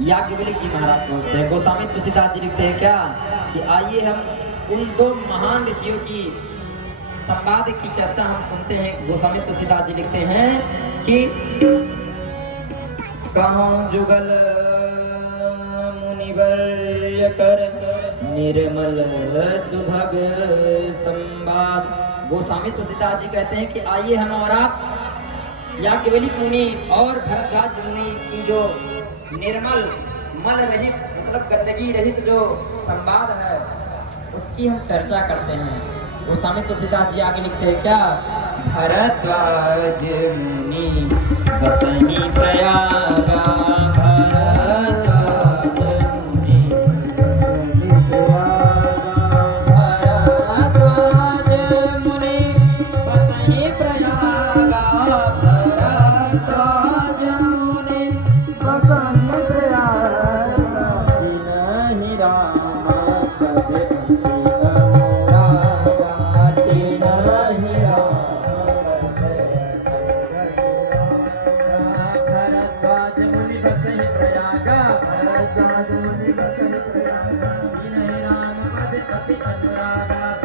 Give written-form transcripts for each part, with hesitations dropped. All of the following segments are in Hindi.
याज्ञवल्क्य जी महाराज पूछते हैं। गोस्वामी तुलसीदास जी लिखते हैं क्या कि आइए हम उन दो महान ऋषियों की संवाद की चर्चा हम सुनते हैं। गोस्वामी तुलसीदास जी लिखते हैं कि कहूं जुगल मुनिवर्य कर निर्मल सुभग संवाद। गोस्वामी तुलसीदास जी कहते हैं कि आइए हम और आप याज्ञवल्क्य मुनि और भरद्वाज मुनि की जो निर्मल मल रहित मतलब गंदगी रहित जो संवाद है उसकी हम चर्चा करते हैं। गोस्वामी तुलसीदास जी आगे लिखते हैं क्या, भरद्वाज मुनि बसहि प्रयागा, भरद्वाज मुनि बसहि प्रयागा, भरद्वाज मुनि बसहि प्रयागा, भरद्वाज मुनि बसहि प्रयागा,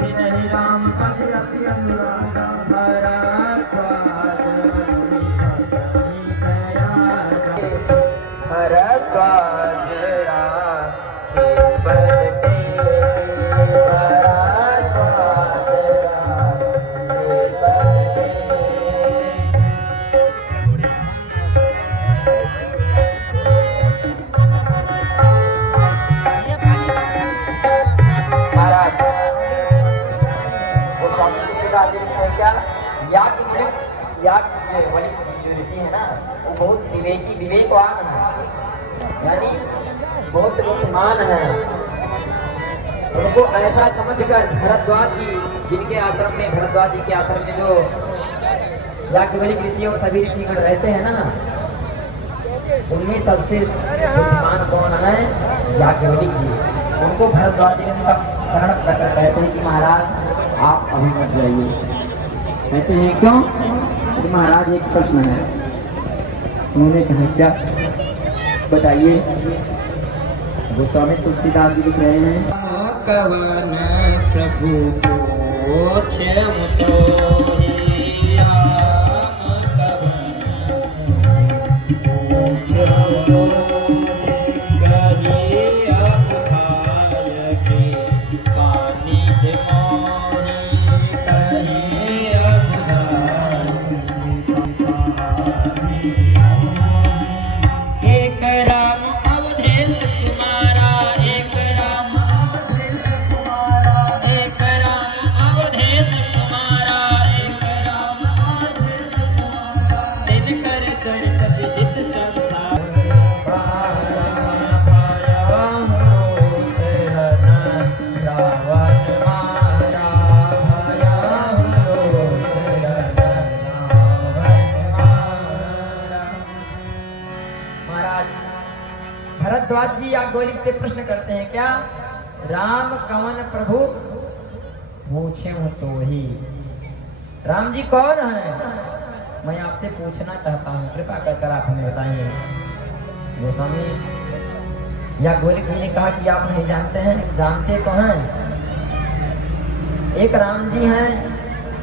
जिनहि राम पद राम पद अति अनुरागा, भरद्वाज मुनि बसहि प्रयागा, भरद्वाज राखे पद के, भरद्वाज राखे पद याज्ञवल्क्य जो ऋषि है ना वो बहुत विवेकी विवेकवान है, यानी बहुत बुद्धिमान है। उनको ऐसा समझकर भरद्वाज जी जिनके आश्रम में भरद्वाज जी के आश्रम में जो याज्ञवल्क्य ऋषि और सभी ऋषिगण रहते हैं ना उनमें सबसे बुद्धिमान कौन है, याज्ञवल्क्य जी। उनको भरद्वाज जी ने सब शरण पकड़ कहते हैं कि महाराज आप अभी मत जाइए। कहते हैं क्यों, तो महाराज एक प्रश्न है। उन्होंने कहा क्या, बताइए। गोस्वामी तुलसीदास जी लिख रहे हैं, कवन प्रभु को भरद्वाज जी याज्ञवल्क्य से प्रश्न करते हैं क्या, राम कवन प्रभु पूछे तो ही। राम जी कौन है, मैं आपसे पूछना चाहता हूँ, कृपा कर आप हमें बताइए। गोस्वामी याज्ञवल्क्य जी ने कहा कि आप नहीं जानते हैं। जानते तो हैं, एक राम जी हैं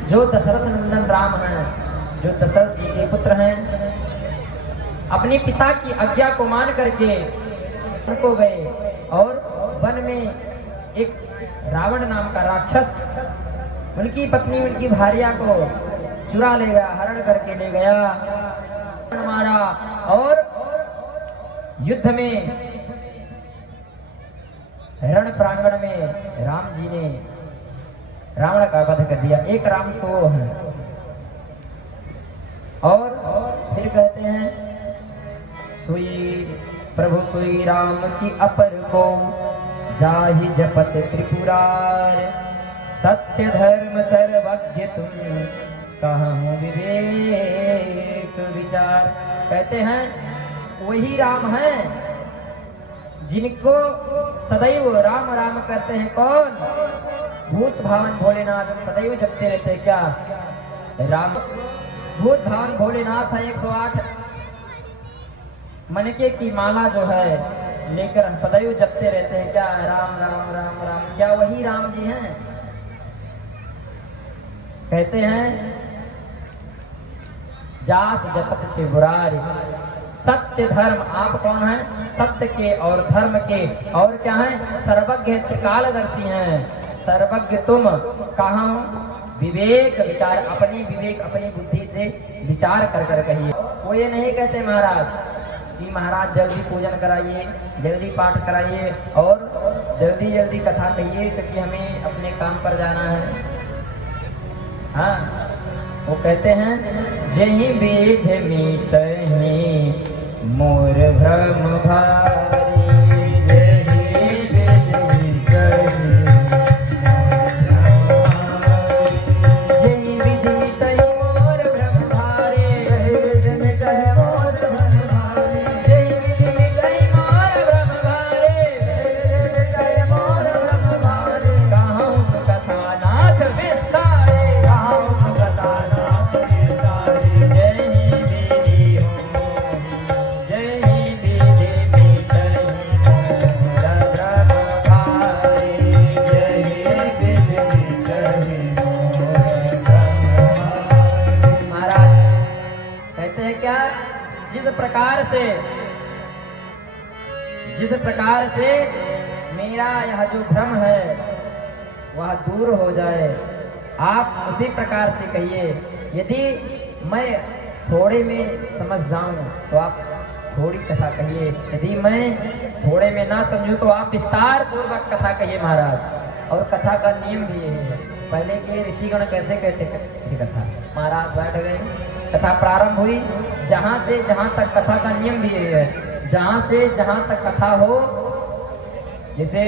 जो दशरथ नंदन राम हैं, जो दशरथ जी के पुत्र हैं। अपने पिता की आज्ञा को मान करके उनको गए और वन में एक रावण नाम का राक्षस उनकी पत्नी उनकी भार्या को चुरा ले गया, हरण करके ले गया, मारा और युद्ध में रण प्रांगण में राम जी ने रावण का वध कर दिया। एक राम तो है। और फिर कहते हैं, सुई प्रभु सुई राम की अपर को जाहि जपत त्रिपुरार, सत्य धर्म सर्वज्ञ तुम कहूं विवेक विचार। कहते हैं वही राम है जिनको सदैव राम राम करते हैं। कौन, भूत भावन भोलेनाथ सदैव जपते रहते हैं। क्या राम, भूत भावन भोलेनाथ है 108 मनके की माला जो है लेकर सदैव जपते रहते हैं। क्या राम राम राम राम, क्या वही राम जी हैं? कहते हैं जास जपत त्रिपुरारी, सत्य धर्म, आप कौन हैं? सत्य के और धर्म के और क्या हैं? सर्वज्ञ त्रिकालदर्शी हैं। सर्वज्ञ तुम कहाँ? विवेक विचार, अपने विवेक अपनी बुद्धि से विचार कर कर कहिए। वो ये नहीं कहते महाराज कि महाराज जल्दी पूजन कराइए, जल्दी पाठ कराइए और जल्दी जल्दी कथा कहिए क्योंकि हमें अपने काम पर जाना है। हाँ, वो कहते हैं जही विध मीतहि मोर भ्रम भारी, जही विध मीतहि जिस प्रकार से मेरा यह जो भ्रम है वह दूर हो जाए, आप उसी प्रकार से कहिए। यदि मैं थोड़े में समझ जाऊं तो आप थोड़ी कथा कहिए, यदि मैं थोड़े में ना समझूं तो आप विस्तार पूर्वक कथा कहिए महाराज। और कथा का नियम भी यही है। पहले के ऋषिगण कैसे कहते थे कथा? महाराज बैठ गए, कथा प्रारंभ हुई, जहां से जहां तक कथा का नियम भी यही है, जहां से जहां तक कथा हो, जैसे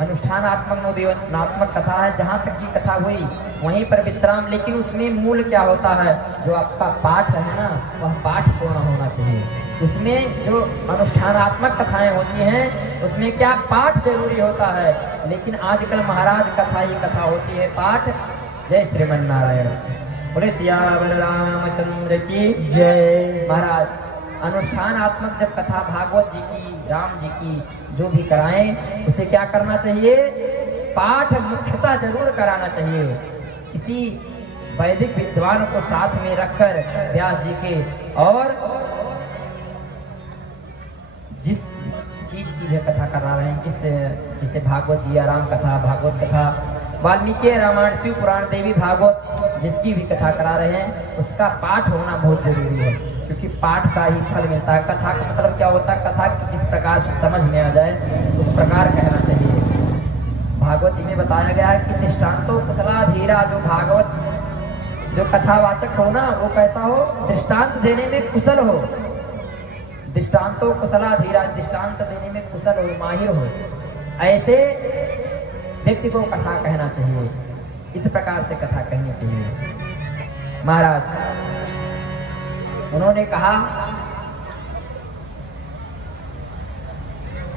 अनुष्ठानात्मक नवोदीवनात्मक कथा है, जहां तक की कथा हुई वहीं पर विश्राम। लेकिन उसमें मूल क्या होता है? जो आपका पाठ है ना, वह पाठ पूर्ण होना चाहिए। उसमें जो अनुष्ठानात्मक कथाएं होती हैं उसमें क्या पाठ जरूरी होता है। लेकिन आजकल महाराज कथा ही कथा होती है, पाठ। जय श्रीमन नारायण, बोले सियावर रामचंद्र की जय। महाराज अनुष्ठानात्मक जब कथा भागवत जी की, राम जी की जो भी कराएं, उसे क्या करना चाहिए? पाठ मुख्यतः जरूर कराना चाहिए। किसी वैदिक विद्वान को साथ में रखकर व्यास जी के, और जिस चीज की भी कथा करा रहे हैं, जिसे भागवत जी या राम कथा, भागवत कथा, वाल्मीकि रामायण, शिव पुराण, देवी भागवत जिसकी भी कथा करा रहे हैं, उसका पाठ होना बहुत जरूरी है। क्योंकि पाठ का ही फल मिलता है। कथा का मतलब क्या होता है? कथा की जिस प्रकार से समझ में आ जाए उस प्रकार कहना चाहिए। भागवत जी में बताया गया है कि दृष्टांतो कुशला धीरा, जो भागवत जो कथावाचक हो ना, वो कैसा हो? दृष्टांत देने में कुशल हो। दृष्टांतो कुशला धीरा, दृष्टांत देने में कुशल हो, माहिर हो, ऐसे व्यक्ति को कथा कहना चाहिए। इस प्रकार से कथा कहनी चाहिए। महाराज उन्होंने कहा,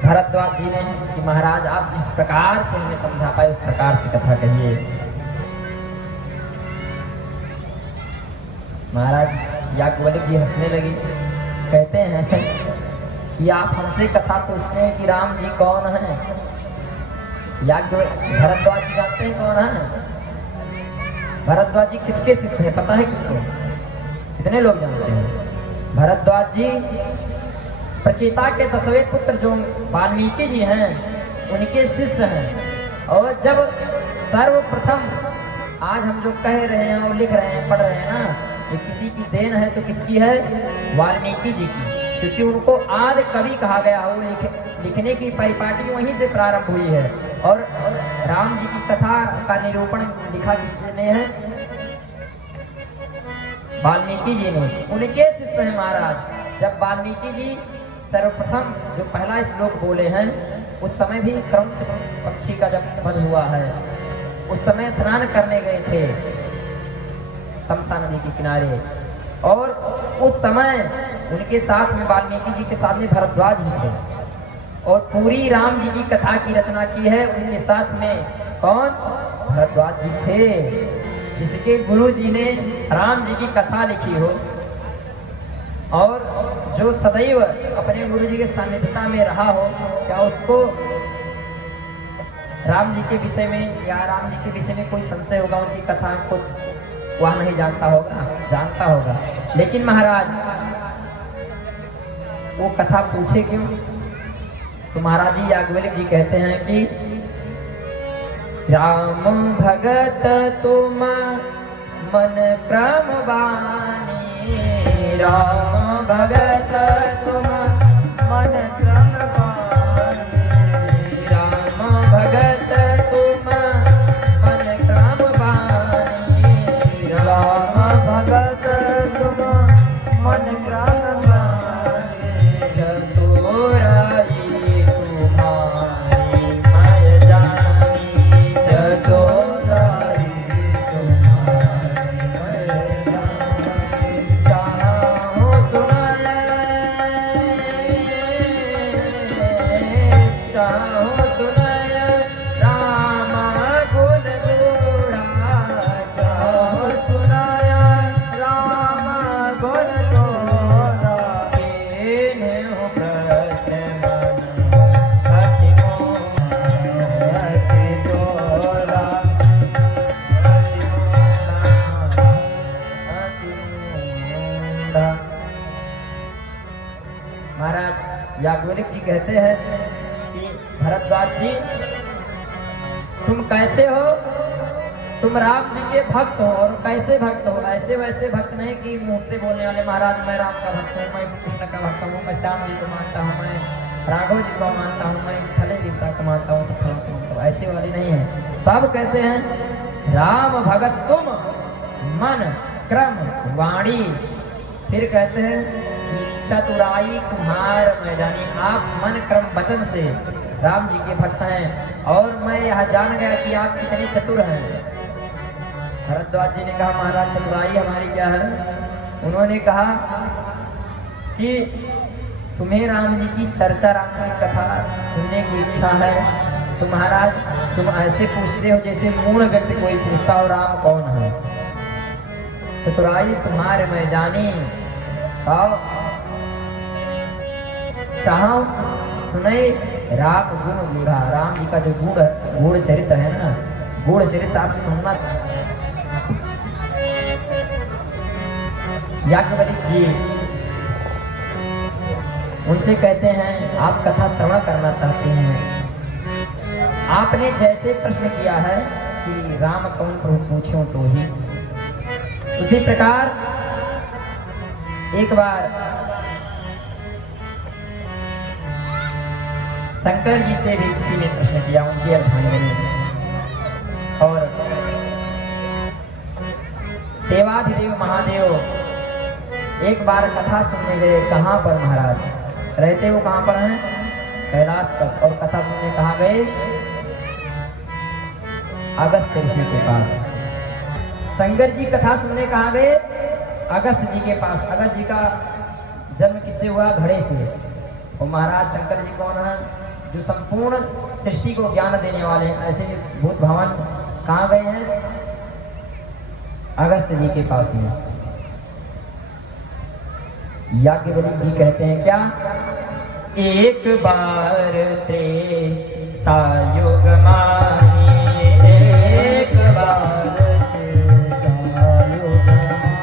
भरद्वाज जी ने, कि महाराज आप जिस प्रकार से हमें समझा पाए उस प्रकार से कथा कहिए। महाराज याज्ञवल्क्य जी हंसने लगी, कहते हैं कि आप हमसे कथा पूछते हैं कि राम जी कौन है? भरद्वाज जी जानते हैं कौन है? भरद्वाज जी किसके शिष्य हैं? पता है किसको? कितने लोग जानते हैं? भरद्वाज जी प्रचेता के 10वें पुत्र जो वाल्मीकि जी हैं उनके शिष्य हैं। और जब सर्वप्रथम आज हम जो कह रहे हैं और लिख रहे हैं, पढ़ रहे हैं ना, ये किसी की देन है तो किसकी है? वाल्मीकि जी की। क्योंकि उनको आदि कवि कहा गया हो, लिखने की परिपाटी वहीं से प्रारंभ हुई है। और राम जी की कथा का निरूपण लिखा किसने है? वाल्मीकि जी ने। उनके शिष्य हैं महाराज। जब वाल्मीकि जी सर्वप्रथम जो पहला श्लोक बोले हैं, उस समय भी क्रौंच पक्षी का जब वध हुआ है, उस समय स्नान करने गए थे तमसा नदी के किनारे। और उस समय उनके साथ में वाल्मीकि जी के साथ में भरद्वाज जी थे। और पूरी राम जी की कथा की रचना की है उनके साथ में कौन? भरद्वाज जी थे, जिसके गुरु जी ने राम जी की कथा लिखी हो। और जो सदैव अपने गुरु जी के सानिध्यता में रहा हो, क्या उसको राम जी के विषय में या राम जी के विषय में कोई संशय होगा? उनकी कथा को वह नहीं जानता होगा, जानता होगा। लेकिन महाराज वो कथा पूछे क्यों? तो महाराज जी याज्ञवल्क्य जी कहते हैं कि राम भगत तुम मन क्रम बानी, राम भगत तुम मन क्रम बानी, राम भगत तुम मन क्रम बानी, राम भगत तुम मन क्रम बानी, चतुराई तुम्हारी मैं जानी, चतुराई तुम्हारी मैं जानी, चाहो सुनाए, चाहो सुनाए राम गुण गुणा, चाहो सुनाया राम गुण गुणा, इन्हें प्रश्न मन अति मोह अति डोला, अति मोला। महाराज याज्ञवल्क्य जी कहते हैं कि भरद्वाज जी तुम कैसे हो? तुम राम जी के भक्त हो। और कैसे भक्त हो? ऐसे वैसे भक्त नहीं कि मुंह से बोलने वाले महाराज मैं राम का भक्त हूँ, मैं कृष्ण का भक्त हूँ, मैं श्याम जी को मानता हूँ, मैं राघव जी को मानता हूँ, मैं फले देवता को मानता हूँ, तो मानता हूँ। ऐसे वाली नहीं है। तब कैसे हैं? राम भगत तुम मन क्रम वाणी। फिर कहते हैं चतुराई तुम्हार मैं जानी। आप मन क्रम वचन से राम जी के भक्त हैं और मैं यह जान गया कि आप कितने चतुर हैं। भरद्वाज जी ने कहा महाराज चतुराई हमारी क्या है? उन्होंने कहा कि तुम्हें राम जी की चर्चा, राम जी की कथा सुनने की इच्छा है, तो महाराज तुम ऐसे पूछते हो जैसे मूढ़ व्यक्ति कोई पूछता हो राम कौन है। चतुराई तुम्हारे मैं जानी। और चाहो सुने राम गुण गूढ़ा। राम जी का जो गूढ़ चरित्र है ना, गूढ़ चरित्र आप सुनना। याज्ञवल्क्य जी उनसे कहते हैं आप कथा श्रवण करना चाहते हैं। आपने जैसे प्रश्न किया है कि राम कौन प्रभु पूछो तो ही, उसी प्रकार एक बार शंकर जी से भी किसी ने प्रश्न किया, उनकी अर्धांगिनी। और देवाधिदेव महादेव एक बार कथा सुनने गए। कहाँ पर महाराज? रहते वो कहाँ पर हैं? कैलाश पर। और कथा सुनने कहाँ गए? अगस्त्य ऋषि के पास। शंकर जी कथा सुनने कहाँ गए? अगस्त्य जी के पास। अगस्त्य जी का जन्म किससे हुआ? घड़े से। और महाराज शंकर जी कौन है? जो संपूर्ण सृष्टि को ज्ञान देने वाले हैं। ऐसे भूत भवन कहाँ गए हैं? अगस्त्य जी के पास में। याज्ञवल्क्य जी कहते हैं क्या? एक बार त्रेता युग माही, एक बार त्रेता युग माही,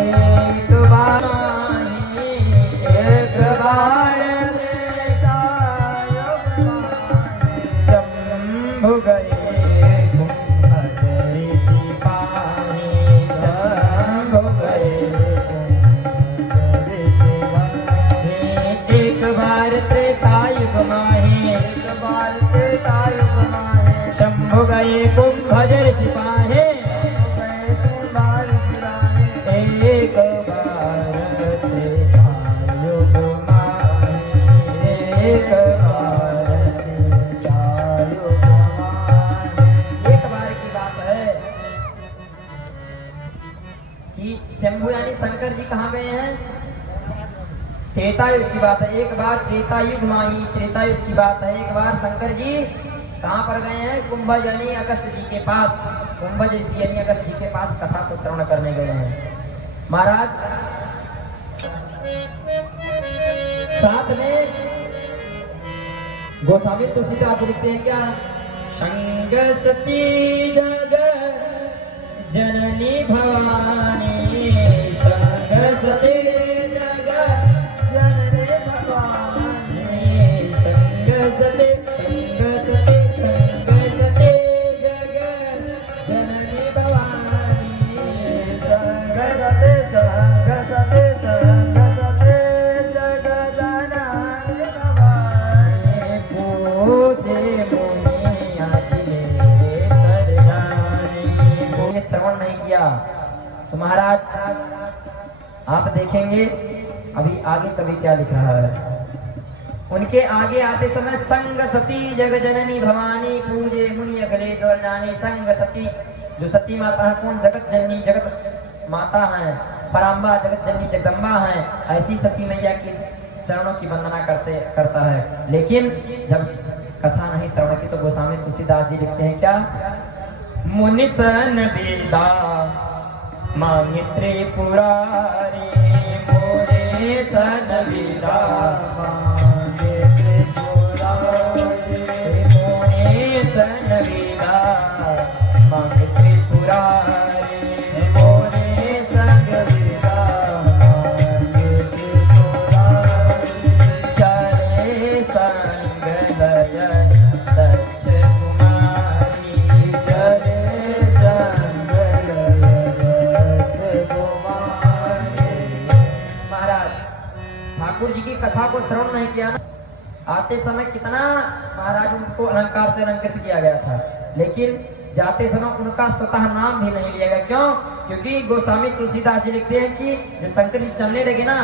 एक बार माही, एक बार त्रेता युग माही, शंभु गए कुंभज ऋषि पाही, शंभु गए एक बार त्रेतायुग माहे, एक बार त्रेतायुग माहे, शंभु गए कुंभज सिपाहे, एक बार त्रेतायुग माहे, एक बार त्रेतायुग माहे। एक बार की बात है कि शंभु यानी शंकर जी कहाँ गए हैं? त्रेतायुग की बात है। एक बार त्रेतायुग माही, त्रेतायुग की बात है। एक बार शंकर जी कहाँ पर गए हैं? कुंभज यानी अगस्त्य जी के पास। कुंभज ऋषि यानी अगस्त्य जी के पास कथा को श्रवण करने गए हैं। महाराज साथ में गोस्वामी तुलसीदास लिखते हैं क्या? संग सती जग जननी भवानी, संग सती जग जननी भवानी, संग सती जग जननी भवानी, संग सती जग जननी भवानी, पूजे श्रवण नहीं किया तो महाराज आप देखेंगे अभी आगे कभी क्या लिख रहा है। उनके आगे आते समय संग सती जग जननी भवानी पूजे मुनि अगले स्वर्णानी। संग सती जो सती माता है कौन? जगत जननी जगत माता है, पराम्बा जगत जननी जगदम्बा है। ऐसी सती मैया की चरणों की वंदना करता है। लेकिन जब कथा नहीं श्रवण की तो गोस्वामी तुलसीदास जी लिखते हैं क्या? मुनि सन वेदा मांगे त्रिपुरारी, मोरे सन वेदा मांगे त्रिपुरारी, मोरे सन वेदा मांगे त्रिपुरारी, मोरे सन वेदा मांगे त्रिपुरारी, चले संग लय दक्ष कुमारी, चले ठाकुर जी की कथा को श्रवण नहीं किया ना, आते समय कितना महाराज उनको अलंकार से अलंकृत किया गया था, लेकिन जाते समय उनका स्वतः नाम भी नहीं लिया गया। क्यों? क्योंकि गोस्वामी तुलसीदास जी लिखते हैं कि जब शंकर जी चलने लगे ना,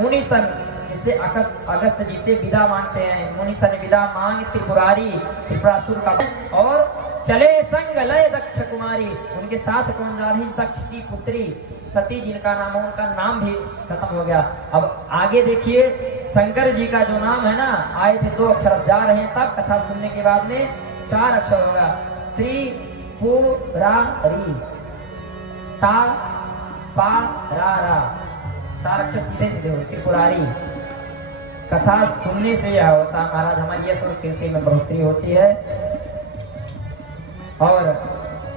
मुनि सन जिससे अगस्त जी से विदा मांगते हैं, मुनि सन विदा मांग त्रिपुरारी त्रिपुरासुर का, और चले संग लय दक्ष कुमारी। उनके साथ कौन जा रही? दक्ष की पुत्री सती जिनका नाम है, उनका नाम भी खत्म हो गया। अब आगे देखिए शंकर जी का जो नाम है ना, आए थे 2 अक्षर, अब जा रहे हैं तब कथा सुनने के बाद में 4 अक्षर होगा। त्रिपुरारी, ता पा रा रा, 4 अक्षर सीधे सीधे हो त्रिपुरारी। कथा सुनने से यह होता महाराज हमारी यह कीर्ति में बढ़ोतरी होती है। और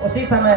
उसी समय